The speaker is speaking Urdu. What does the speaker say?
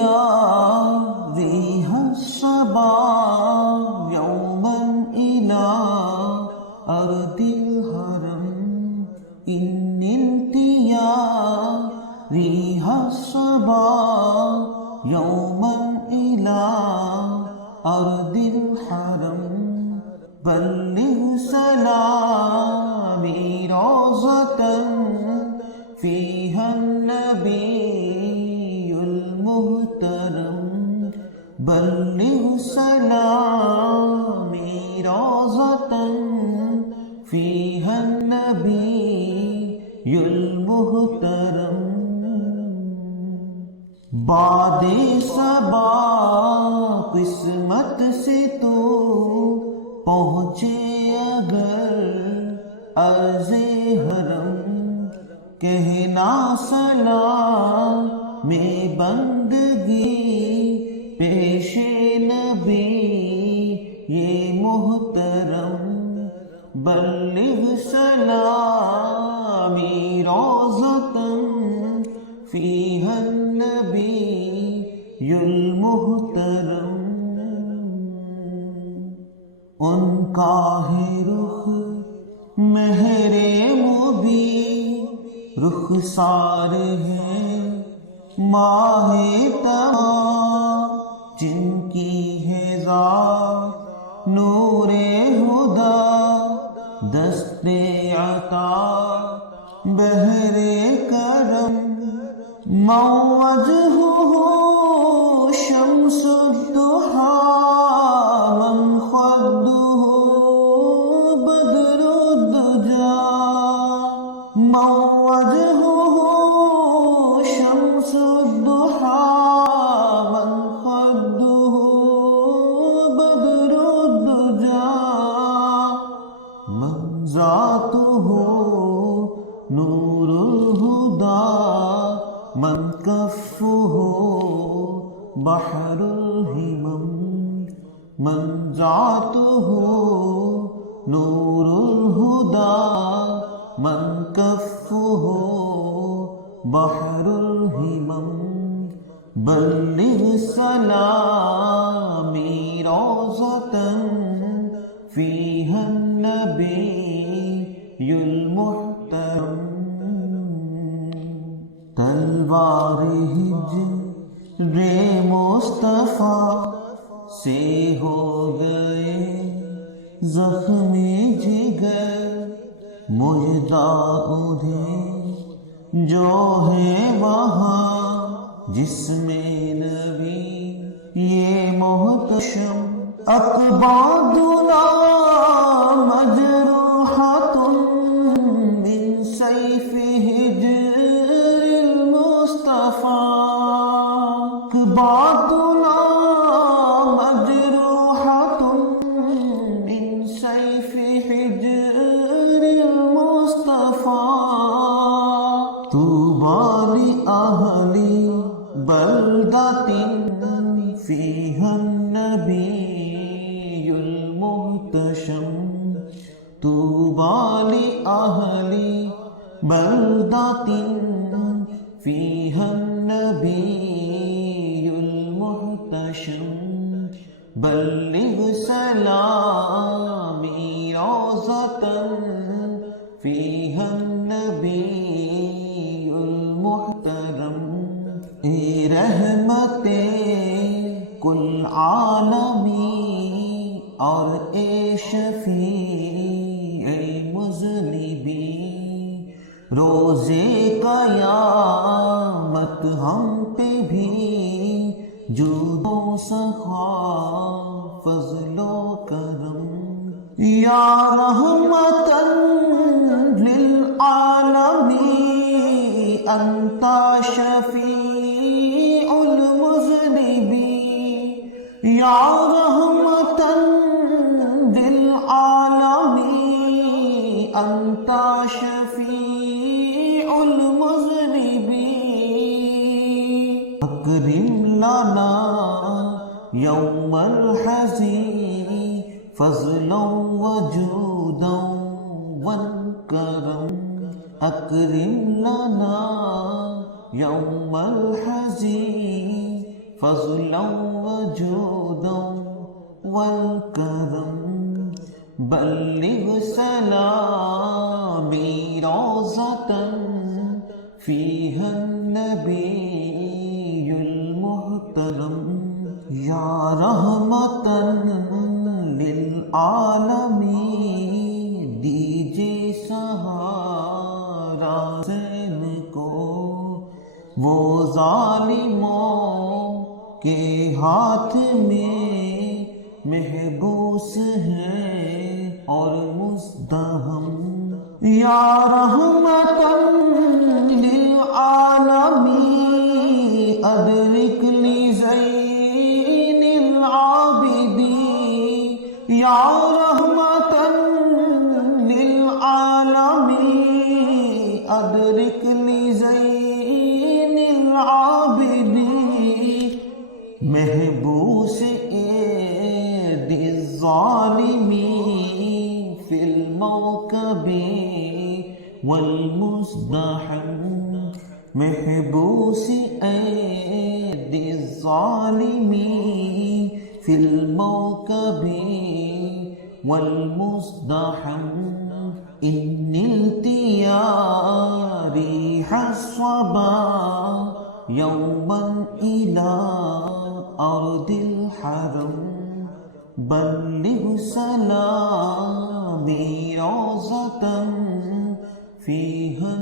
يا ريح الصبا يوما إلى أرض الحرم إن نلت يا ريح الصبا يوما إلى أرض الحرم بلغ سلامي روضة فيها النبي المحترم بلغ سلامي روضة فيها النبي المحترم باد صبا قسمت سے تو پہنچے اگر عرض حرم کہنا سلام میں بندگی پیش نبی یہ محترم بلغ سلامی روضة فيها النبي المحترم ان کا ہے رخ مہر مبین رخسار ہے ماہ تمام جن کی ہے ذات نور ہدا دست عطا بہر کرم موجہ شمس الضحی من خده بدر الدجى موجه شمس الضحى من خده بدر الدجى من ذاته نور الهدى من كفه بحر الهمم من ذاته نور الهدى من كفه بحر الهمم بلغ سلامي روضة فيها النبي المحترم تلوار ہجر مصطفیٰ سے ہو گئے زخمی جگر مجدہ انہیں جو ہے وہاں جس میں نبی یہ محتشم اقبادنا مجروحۃ من سیف ہجر المصطفیٰ اقبادنا مجروحۃ من سیف حجر المصطفیٰ طوبی لأہل بلدۃ فیہا النبی المحتشم طوبی لأہل بلدۃ فیہا النبی المحتشم بلغ سلامی روضة فيها النبي المحترم اے رحمت کل عالمی اور اے شفیع مذنبی روزے قیامت ہم پہ بھی جود و سخا فضل و کرم یا رحمتاً للعالمین انت شفیع المذنبین یا رحمتاً للعالمین انت شفیع المذنبین اکرم لنا یوم الحزین فضلا وجودا والکرم اکرم لنا یوم الحزین فضلا وجودا والكرم بلغ سلامي روضة فيها النبي المحترم يا رحمة للعالمين دیجے سہارا حسین کو، وہ ظالموں کے ہاتھ میں محبوس ہیں اور مزدحم۔ یا رحمتاً للعالمین ادرک لزین العابدین، یا رحمتاً للعالمین ادرک لزین العابدین، محبوس اید الظالمین فی الموکب والمزدحم، محبوس اید الظالمین فی الموکب والمزدحم۔ إن التيا ريح الصبا يوما إلى أرض الحرم، بلغ سلامي روضة فيها